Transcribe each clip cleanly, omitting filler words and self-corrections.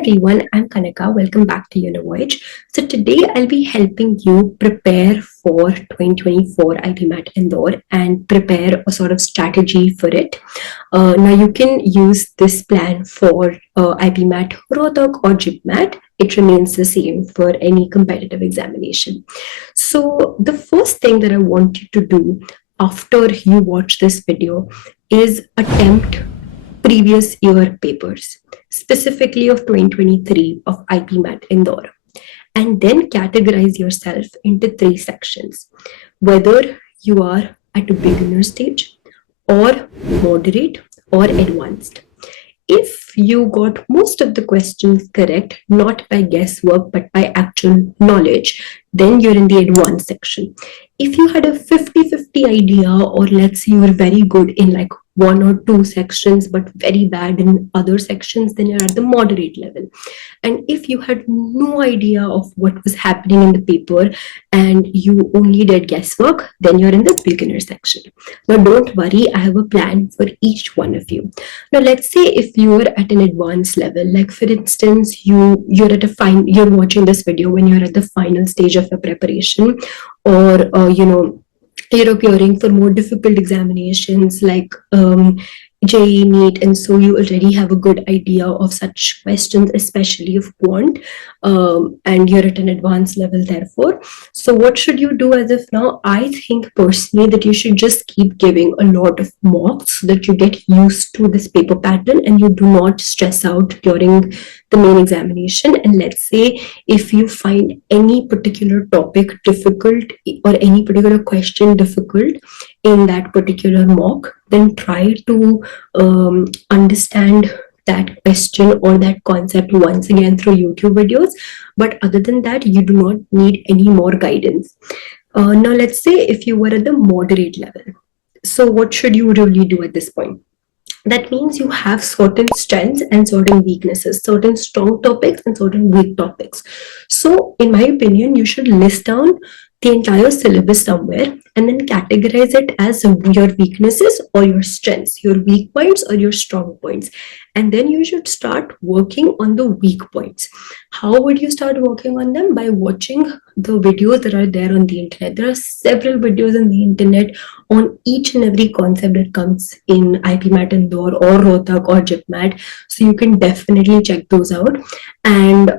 everyone, I'm Kanika. Welcome back to UniVoyage. So today I'll be helping you prepare for 2024 IPMAT Indore and prepare a sort of strategy for it. Now you can use this plan for IPMAT Rohtak or JIPMAT. It remains the same for any competitive examination. So the first thing that I want you to do after you watch this video is attempt previous year papers, specifically of 2023 of IPMAT Indore, and then categorize yourself into three sections, whether you are at a beginner stage or moderate or advanced. If you got most of the questions correct, not by guesswork but by actual knowledge, then you're in the advanced section. If you had a 50-50 idea, or let's say you were very good in like one or two sections but very bad in other sections, then you're at the moderate level. And if you had no idea of what was happening in the paper and you only did guesswork, then you're in the beginner section. Now don't worry, I have a plan for each one of you. Now let's say if you're at an advanced level, like for instance you're watching this video when you're at the final stage of your preparation, or you're appearing for more difficult examinations like JEE, NEET, and so you already have a good idea of such questions, especially of quant, and you're at an advanced level therefore. So what should you do as of now? I think personally that you should just keep giving a lot of mocks so that you get used to this paper pattern and you do not stress out during the main examination. And let's say if you find any particular topic difficult or any particular question difficult in that particular mock, then try to understand that question or that concept once again through YouTube videos. But other than that, you do not need any more guidance. Now let's say if you were at the moderate level, so what should you really do at this point? That means you have certain strengths and certain weaknesses, certain strong topics and certain weak topics. So in my opinion, you should list down the entire syllabus somewhere and then categorize it as your weaknesses or your strengths, your weak points or your strong points. And then you should start working on the weak points. How would you start working on them? By watching the videos that are there on the internet. There are several videos on the internet on each and every concept that comes in IPMAT Indore or Rohtak or JIPMAT. So you can definitely check those out. And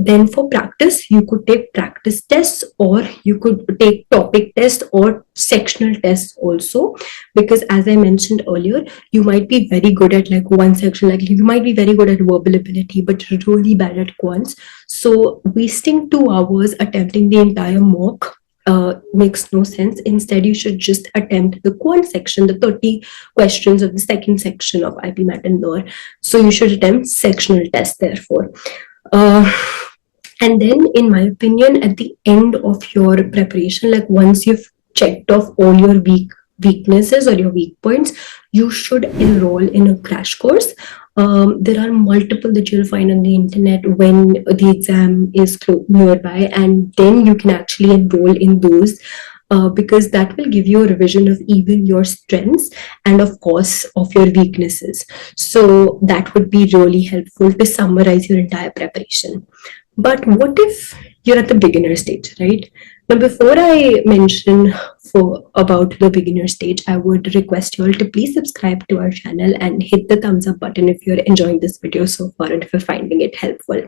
then for practice, you could take practice tests, or you could take topic tests or sectional tests also, because as I mentioned earlier, you might be very good at like one section, like you might be very good at verbal ability but really bad at quants. So wasting 2 hours attempting the entire mock makes no sense. Instead, you should just attempt the quant section, the 30 questions of the second section of IPMAT Indore. So you should attempt sectional tests therefore. And then in my opinion, at the end of your preparation, like once you've checked off all your weaknesses or your weak points, you should enroll in a crash course. There are multiple that you'll find on the internet when the exam is nearby, and then you can actually enroll in those because that will give you a revision of even your strengths and of course of your weaknesses. So that would be really helpful to summarize your entire preparation. But what if you're at the beginner stage, right? Now, before I mention about the beginner stage, I would request you all to please subscribe to our channel and hit the thumbs up button if you're enjoying this video so far and if you're finding it helpful.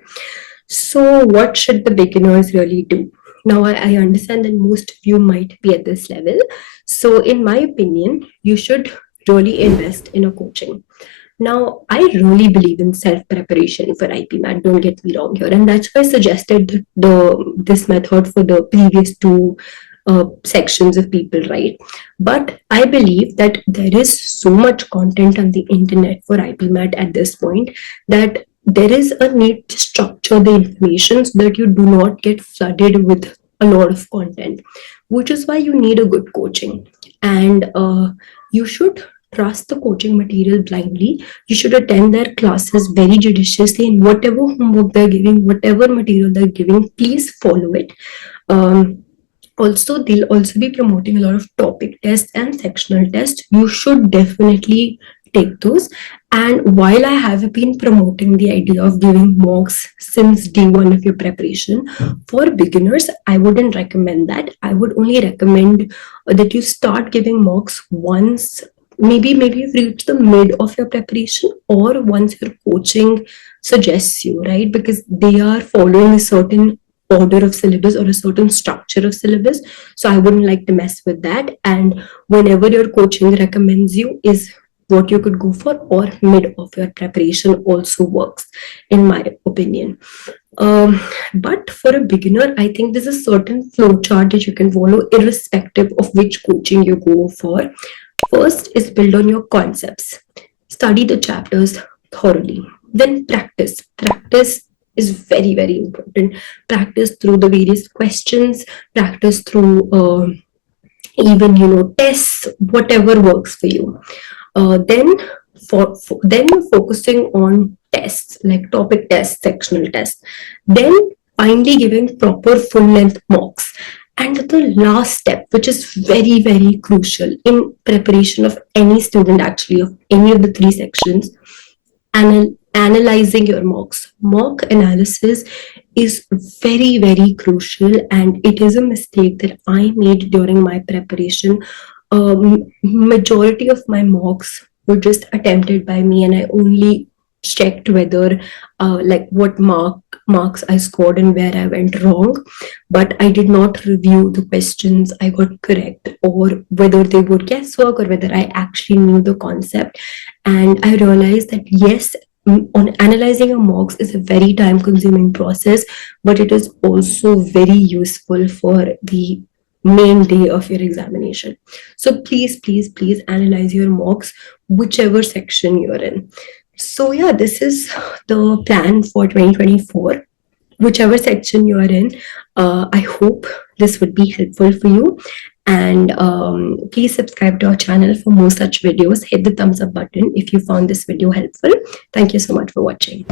So what should the beginners really do? Now, I understand that most of you might be at this level. So in my opinion, you should really invest in a coaching. Now, I really believe in self-preparation for IPMAT, don't get me wrong here. And that's why I suggested this method for the previous two sections of people, right? But I believe that there is so much content on the internet for IPMAT at this point that there is a need to structure the information so that you do not get flooded with a lot of content, which is why you need a good coaching. And you should trust the coaching material blindly. You should attend their classes very judiciously, and whatever homework they're giving, whatever material they're giving, please follow it. Also, they'll also be promoting a lot of topic tests and sectional tests. You should definitely take those. And while I have been promoting the idea of giving mocks since day one of your preparation, for beginners, I wouldn't recommend that. I would only recommend that you start giving mocks once, maybe you've reached the mid of your preparation, or once your coaching suggests you, right? Because they are following a certain order of syllabus or a certain structure of syllabus. So I wouldn't like to mess with that. And whenever your coaching recommends you is what you could go for, or mid of your preparation also works, in my opinion. um, but for a beginner, I think there's a certain flow chart that you can follow irrespective of which coaching you go for. First is build on your concepts, study the chapters thoroughly, then practice is very very important. Practice through the various questions, practice through even tests, whatever works for you. Then then focusing on tests like topic tests, sectional tests, then finally giving proper full length mocks. And the last step, which is very very crucial in preparation of any student, actually of any of the three sections, analyzing your mocks. Mock analysis is very very crucial, and it is a mistake that I made during my preparation. Majority of my mocks were just attempted by me, and I only checked whether like what marks I scored and where I went wrong, but I did not review the questions I got correct, or whether they were guesswork, or whether I actually knew the concept. And I realized that yes, on analyzing a mocks is a very time consuming process, but it is also very useful for the main day of your examination. So please analyze your mocks, whichever section you're in. So yeah, this is the plan for 2024. Whichever section you are in, I hope this would be helpful for you. And please subscribe to our channel for more such videos. Hit the thumbs up button if you found this video helpful. Thank you so much for watching.